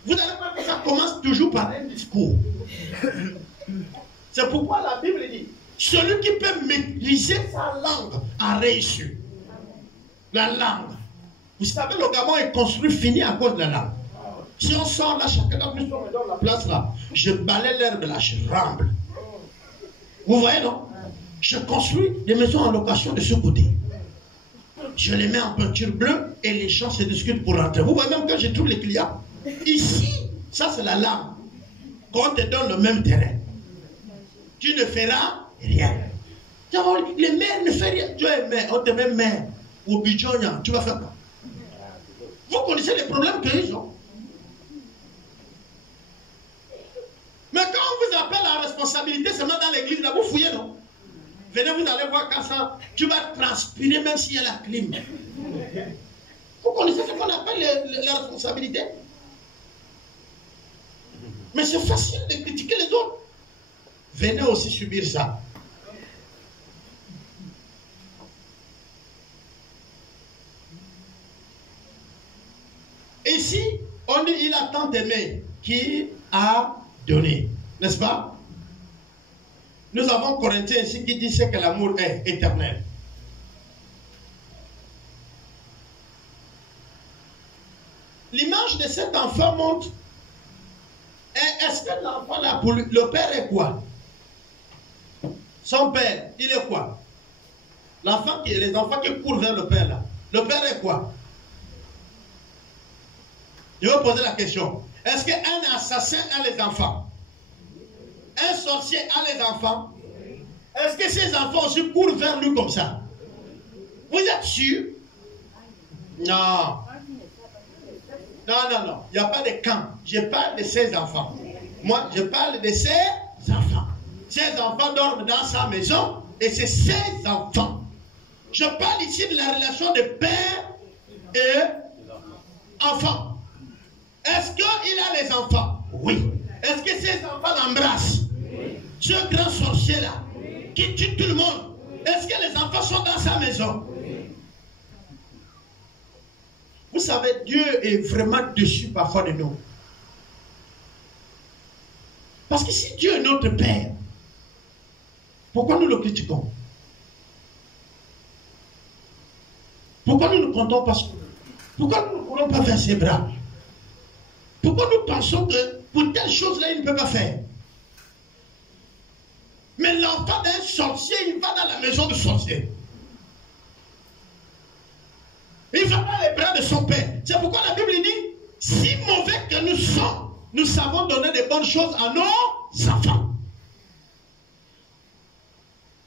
Vous allez voir que ça commence toujours par un discours. C'est pourquoi la Bible dit, celui qui peut maîtriser sa langue a réussi. La langue. Vous savez, le Gabon est construit fini à cause de la langue. Si on sort là, chacun d'entre nous me donne la place là, je balaye l'herbe là, je ramble. Vous voyez, non? Je construis des maisons en location de ce côté. Je les mets en peinture bleue et les gens se discutent pour rentrer. Vous voyez même que je trouve les clients. Ici, ça c'est la lame. Quand on te donne le même terrain, tu ne feras rien. Les maires ne font rien. Tu es maire, on te met maire. Ou Bidjonia, tu vas faire quoi? Vous connaissez les problèmes qu'ils ont. Mais quand on vous appelle à la responsabilité, seulement dans l'église, là, vous fouillez, non? Venez, vous allez voir quand ça, tu vas transpirer même s'il y a la clim. Vous connaissez ce qu'on appelle la responsabilité? Mais c'est facile de critiquer les autres. Venez aussi subir ça. Ici, on dit il a tant aimé qui a donné. N'est-ce pas? Nous avons Corinthiens ici qui dit que l'amour est éternel. L'image de cet enfant montre. Est-ce que l'enfant là, pour lui, le père est quoi? Son père, il est quoi? L'enfant les enfants qui courent vers le père là. Le père est quoi? Je vais poser la question. Est-ce qu'un assassin a les enfants? Un sorcier a les enfants? Est-ce que ces enfants aussi courent vers lui comme ça? Vous êtes sûr? Non. Non, non, non. Il n'y a pas de camp. Je parle de ces enfants. Moi, je parle de ces enfants. Ces enfants dorment dans sa maison et c'est ses enfants. Je parle ici de la relation de père et enfant. Est-ce qu'il a les enfants? Oui. Est-ce que ces enfants l'embrassent? Oui. Ce grand sorcier-là, oui, qui tue tout le monde, oui, est-ce que les enfants sont dans sa maison? Oui. Vous savez, Dieu est vraiment dessus parfois de nous. Parce que si Dieu est notre Père, pourquoi nous le critiquons? Pourquoi nous ne comptons pas? Pourquoi nous ne pourrons pas faire ses bras? Pourquoi nous pensons que pour telle chose-là, il ne peut pas faire? Mais l'enfant d'un sorcier, il va dans la maison du sorcier. Il va dans les bras de son père. C'est pourquoi la Bible dit, si mauvais que nous sommes, nous savons donner des bonnes choses à nos enfants.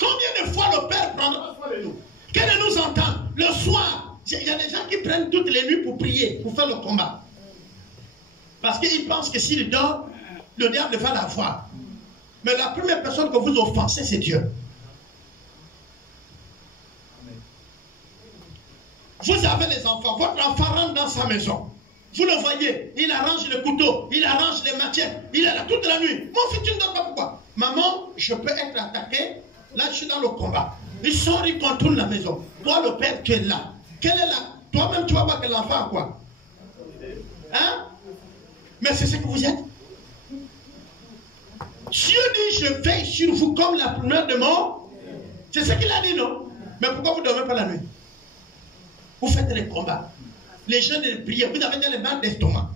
Combien de fois le Père prendra soin de nous? Qu'elle nous entend le soir. Il y a des gens qui prennent toutes les nuits pour prier, pour faire le combat. Parce qu'ils pensent que s'il dort, le diable va la voir. Mais la première personne que vous offensez, c'est Dieu. Vous avez les enfants, votre enfant rentre dans sa maison. Vous le voyez, il arrange le couteau, il arrange les matières, il est là toute la nuit. Mon fils, tu ne dors pas, pourquoi? Maman, je peux être attaqué, là je suis dans le combat. Il sort, il contourne la maison. Toi, le père, tu es là. Quelle est là? Toi-même, tu vas voir que l'enfant a quoi? Hein? Mais c'est ce que vous êtes. Dieu dit, je veille sur vous comme la première de mort. C'est ce qu'il a dit, non? Mais pourquoi vous ne dormez pas la nuit? Vous faites les combats. Les gens de prière, vous avez des mal d'estomac.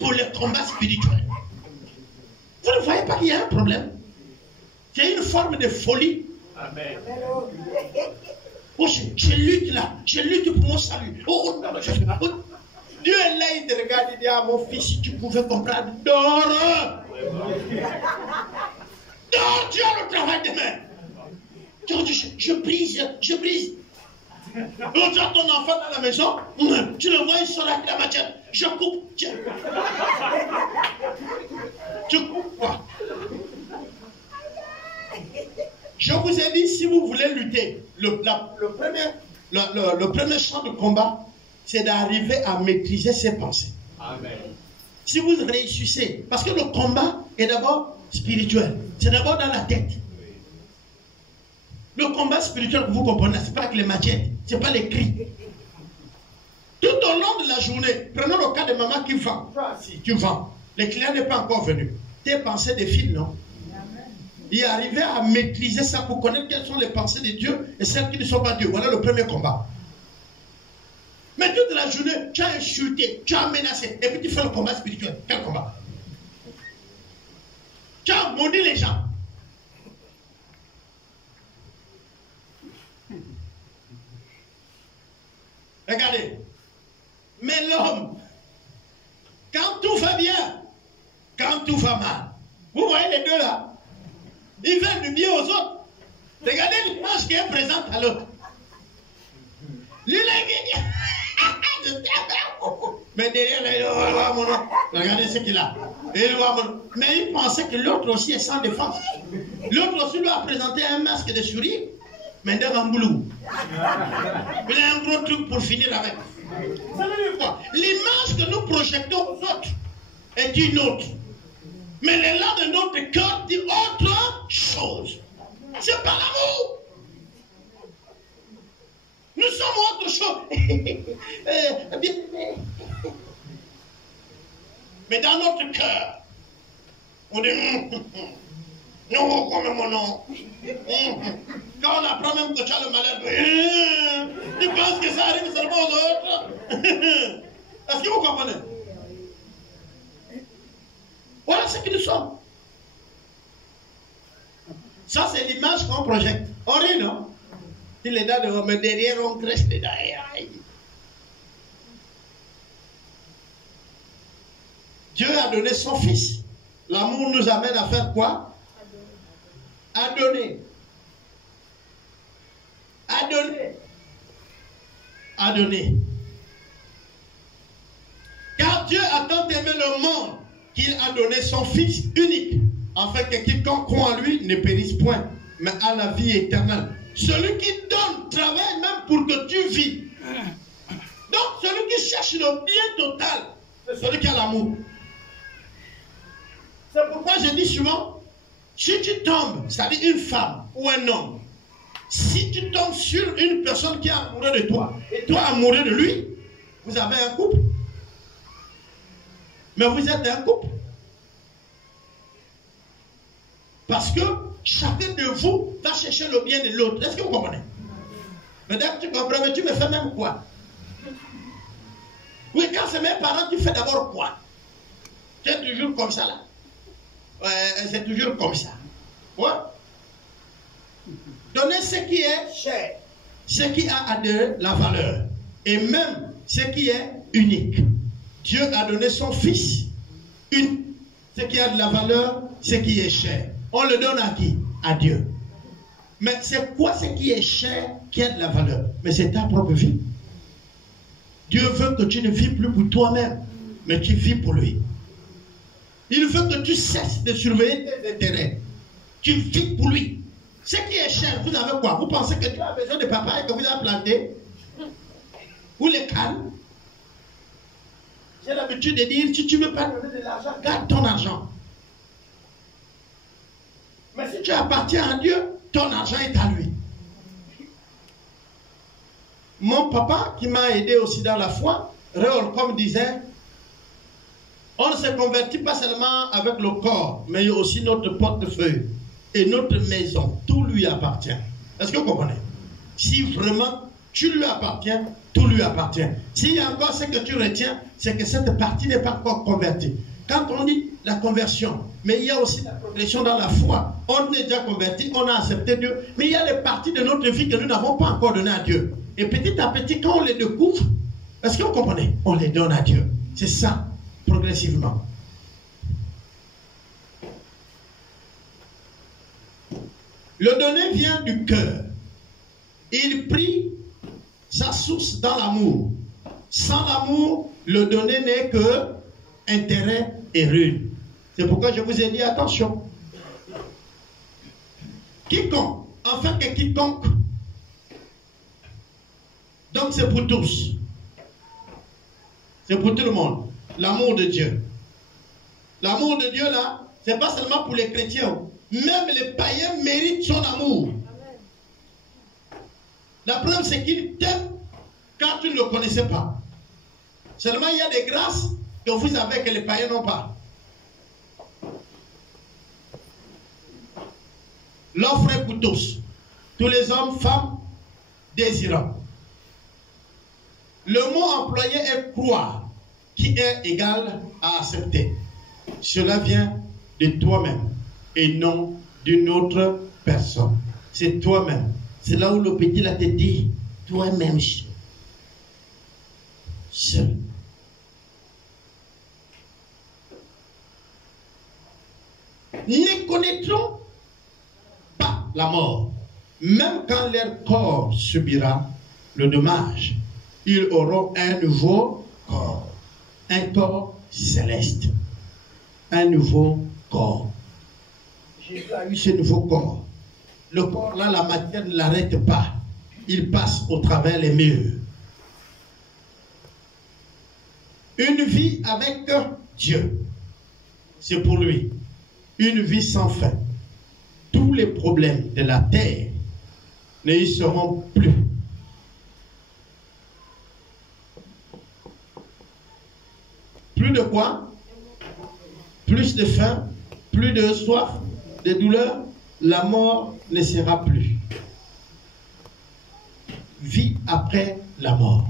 Pour les combats spirituels. Vous ne voyez pas qu'il y a un problème? Il y a une forme de folie. Amen. Oh, je lutte là. Je lutte pour mon salut. Dieu est là, il te regarde, il dit, ah mon fils, si tu pouvais comprendre, dors. Dors, tu as le travail demain. Je brise, je brise. Tu as ton enfant dans la maison, tu le vois, il sort avec la matière. Je coupe. Tu coupes quoi? Je vous ai dit, si vous voulez lutter, le premier champ de combat, c'est d'arriver à maîtriser ses pensées. Amen. Si vous réussissez, parce que le combat est d'abord spirituel, c'est d'abord dans la tête. Le combat spirituel que vous comprenez, ce n'est pas avec les machettes, ce n'est pas les cris. Tout au long de la journée, prenons le cas de maman qui vend. Si tu vends, le client n'est pas encore venu. Tes pensées défilent, non? Et arriver à maîtriser ça pour connaître quelles sont les pensées de Dieu et celles qui ne sont pas Dieu. Voilà le premier combat. Mais toute la journée, tu as insulté, tu as menacé, et puis tu fais le combat spirituel. Quel combat? Tu as maudit les gens. Regardez. Mais l'homme, quand tout va bien, quand tout va mal, vous voyez les deux là? Ils veulent du bien aux autres. Regardez l'image qui est présente à l'autre. Lui, mais derrière, regardez ce qu'il a. Mais il pensait que l'autre aussi est sans défense. L'autre aussi lui a présenté un masque de souris, mais d'un ramboulou. Il a un gros truc pour finir avec. Ça veut dire quoi? L'image que nous projetons aux autres est une autre. Mais l'élan de notre cœur dit autre chose. C'est pas l'amour. Nous sommes autre chose. Mais dans notre cœur, on dit non, comme mon nom. Quand on apprend même que tu as le malheur, tu penses que ça arrive seulement aux autres. Est-ce que vous comprenez? Voilà ce que nous sommes. Ça, c'est l'image qu'on projette. On rit, non? Il est dans le mais derrière, on crèche dedans. Dieu a donné son Fils. L'amour nous amène à faire quoi? À donner. À donner. a donné. Car Dieu a tant aimé le monde qu'il a donné son Fils unique, afin que quiconque croit en lui ne périsse point, mais a la vie éternelle. Celui qui donne travaille même pour que tu vis. Donc, celui qui cherche le bien total, c'est celui qui a l'amour. C'est pourquoi je dis souvent, si tu tombes, c'est-à-dire une femme ou un homme, si tu tombes sur une personne qui est amoureuse de toi, et toi amoureux de lui, vous avez un couple. Mais vous êtes un couple. Parce que chacun de vous va chercher le bien de l'autre. Est-ce que vous comprenez? Peut-être que tu comprends, mais tu me fais même quoi? Oui, quand c'est mes parents, tu fais d'abord quoi? Tu es toujours comme ça là. Ouais, c'est toujours comme ça. Ouais. Donnez ce qui est cher, ce qui a de la valeur, et même ce qui est unique. Dieu a donné son Fils, ce qui a de la valeur, ce qui est cher. On le donne à qui? À Dieu. Mais c'est quoi ce qui est cher, qui a de la valeur? Mais c'est ta propre vie. Dieu veut que tu ne vis plus pour toi-même, mais tu vis pour lui. Il veut que tu cesses de surveiller tes intérêts. Tu vis pour lui. Ce qui est cher, vous avez quoi? Vous pensez que tu as besoin de papaye que vous avez planté? Ou les cannes? J'ai l'habitude de dire, si tu ne veux pas donner de l'argent, garde ton argent. Mais si tu appartiens à Dieu, ton argent est à lui. Mon papa, qui m'a aidé aussi dans la foi, Réol, comme disait, on ne se convertit pas seulement avec le corps, mais aussi notre portefeuille et notre maison. Tout lui appartient. Est-ce que vous comprenez? Si vraiment tu lui appartiens, tout lui appartient. S'il y a encore ce que tu retiens, c'est que cette partie n'est pas encore convertie. Quand on dit la conversion, mais il y a aussi la progression dans la foi. On est déjà converti, on a accepté Dieu, mais il y a des parties de notre vie que nous n'avons pas encore données à Dieu. Et petit à petit, quand on les découvre, est-ce que vous comprenez? On les donne à Dieu. C'est ça, progressivement. Le donner vient du cœur. Il prie sa source dans l'amour. Sans l'amour, le donner n'est que intérêt et ruine. C'est pourquoi je vous ai dit attention. Quiconque, enfin que quiconque. Donc c'est pour tous. C'est pour tout le monde. L'amour de Dieu. L'amour de Dieu là, c'est pas seulement pour les chrétiens. Même les païens méritent son amour. La preuve, c'est qu'il t'aime quand tu ne le connaissais pas. Seulement, il y a des grâces que vous avez que les païens n'ont pas. L'offre est pour tous. Tous les hommes, femmes, désirants. Le mot employé est croire, qui est égal à accepter. Cela vient de toi-même et non d'une autre personne. C'est toi-même. C'est là où le petit là te dit, toi-même seul. Ne connaîtront pas la mort. Même quand leur corps subira le dommage, ils auront un nouveau corps. Un corps céleste. Un nouveau corps. Jésus a eu ce nouveau corps. Le corps là, la matière ne l'arrête pas. Il passe au travers les murs. Une vie avec Dieu, c'est pour lui. Une vie sans fin. Tous les problèmes de la terre ne y seront plus. Plus de quoi? Plus de faim, plus de soif, de douleur. La mort ne sera plus. Vie après la mort.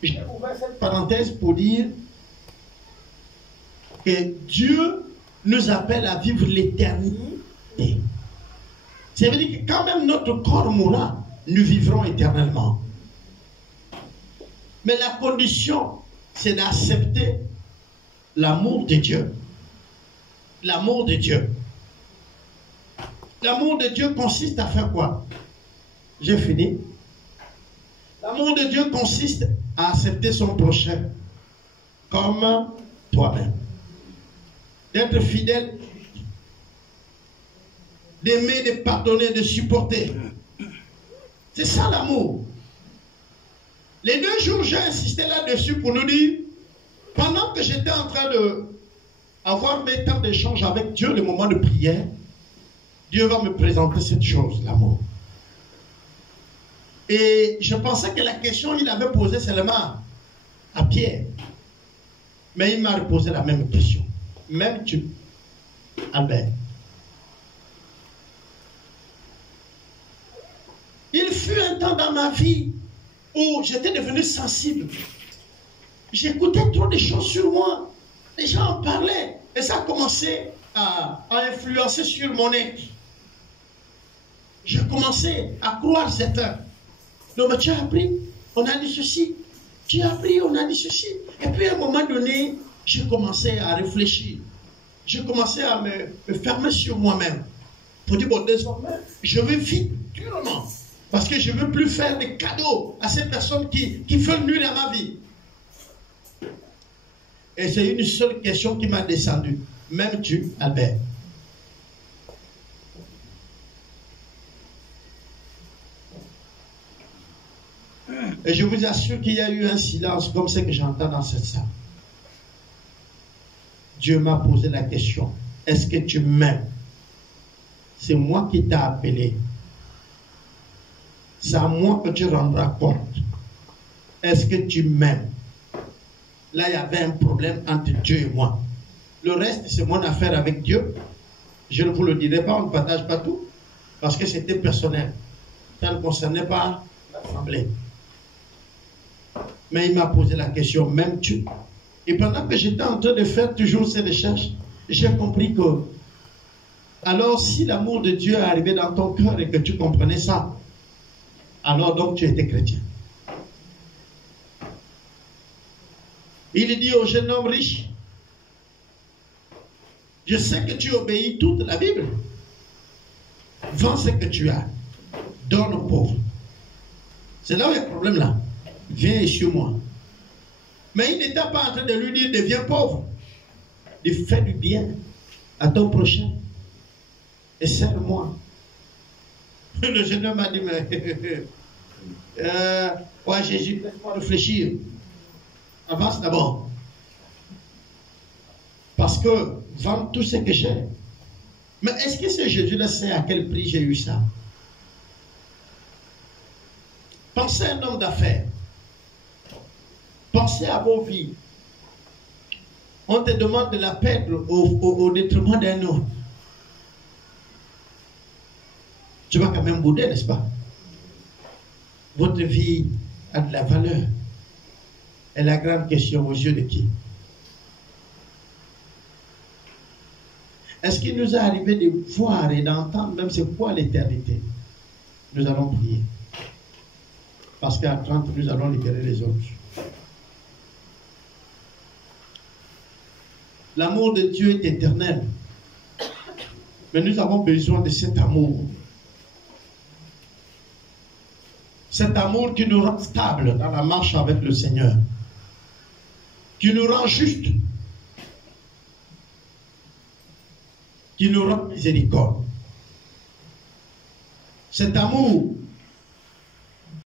J'ai ouvert cette parenthèse pour dire que Dieu nous appelle à vivre l'éternité. Ça veut dire que quand même notre corps mourra, nous vivrons éternellement. Mais la condition, c'est d'accepter l'amour de Dieu. L'amour de Dieu. L'amour de Dieu consiste à faire quoi? J'ai fini. L'amour de Dieu consiste à accepter son prochain comme toi-même. D'être fidèle, d'aimer, de pardonner, de supporter. C'est ça l'amour. Les 2 jours, j'ai insisté là-dessus pour nous dire, pendant que j'étais en train de avoir mes temps d'échange avec Dieu, le moment de prière, Dieu va me présenter cette chose, l'amour. Et je pensais que la question qu'il avait posée seulement à Pierre. Mais il m'a reposé la même question. Même tu, Albert. Il fut un temps dans ma vie où j'étais devenu sensible. J'écoutais trop de choses sur moi. Les gens en parlaient. Et ça a commencé à influencer sur mon être. J'ai commencé à croire certains. Donc, mais tu as appris, on a dit ceci. Tu as appris, on a dit ceci. Et puis à un moment donné, j'ai commencé à réfléchir. J'ai commencé à me fermer sur moi-même. Pour dire, bon, désormais, je vais vivre durement. Parce que je ne veux plus faire des cadeaux à ces personnes qui veulent nuire à ma vie. Et c'est une seule question qui m'a descendu. M'aimes-tu, Albert? Et je vous assure qu'il y a eu un silence comme ce que j'entends dans cette salle. Dieu m'a posé la question. Est-ce que tu m'aimes? C'est moi qui t'ai appelé. C'est à moi que tu rendras compte. Est-ce que tu m'aimes? Là, il y avait un problème entre Dieu et moi. Le reste, c'est mon affaire avec Dieu. Je ne vous le dirai pas, on ne partage pas tout. Parce que c'était personnel. Ça ne concernait pas l'assemblée. Mais il m'a posé la question, m'aimes-tu? Et pendant que j'étais en train de faire toujours ces recherches, j'ai compris que, alors si l'amour de Dieu est arrivé dans ton cœur et que tu comprenais ça, alors donc tu étais chrétien. Il dit au jeune homme riche, je sais que tu obéis toute la Bible. Vends ce que tu as, donne aux pauvres. C'est là où il y a le problème là. Viens et suis-moi. Mais il n'était pas en train de lui dire, deviens pauvre. Il fait du bien à ton prochain. Et sers-moi. Le jeune homme a dit, mais ouais, Jésus, laisse-moi réfléchir. Avance d'abord. Parce que vends tout ce que j'ai. Mais est-ce que ce Jésus-là sait à quel prix j'ai eu ça? Pensez à un homme d'affaires. Pensez à vos vies. On te demande de la perdre au détriment d'un autre. Tu vas quand même bouder, n'est-ce pas? Votre vie a de la valeur. Et la grande question aux yeux de qui? Est-ce qu'il nous est arrivé de voir et d'entendre même c'est quoi l'éternité? Nous allons prier. Parce qu'à 30, nous allons libérer les autres. L'amour de Dieu est éternel. Mais nous avons besoin de cet amour. Cet amour qui nous rend stable dans la marche avec le Seigneur. Qui nous rend juste. Qui nous rend miséricorde. Cet amour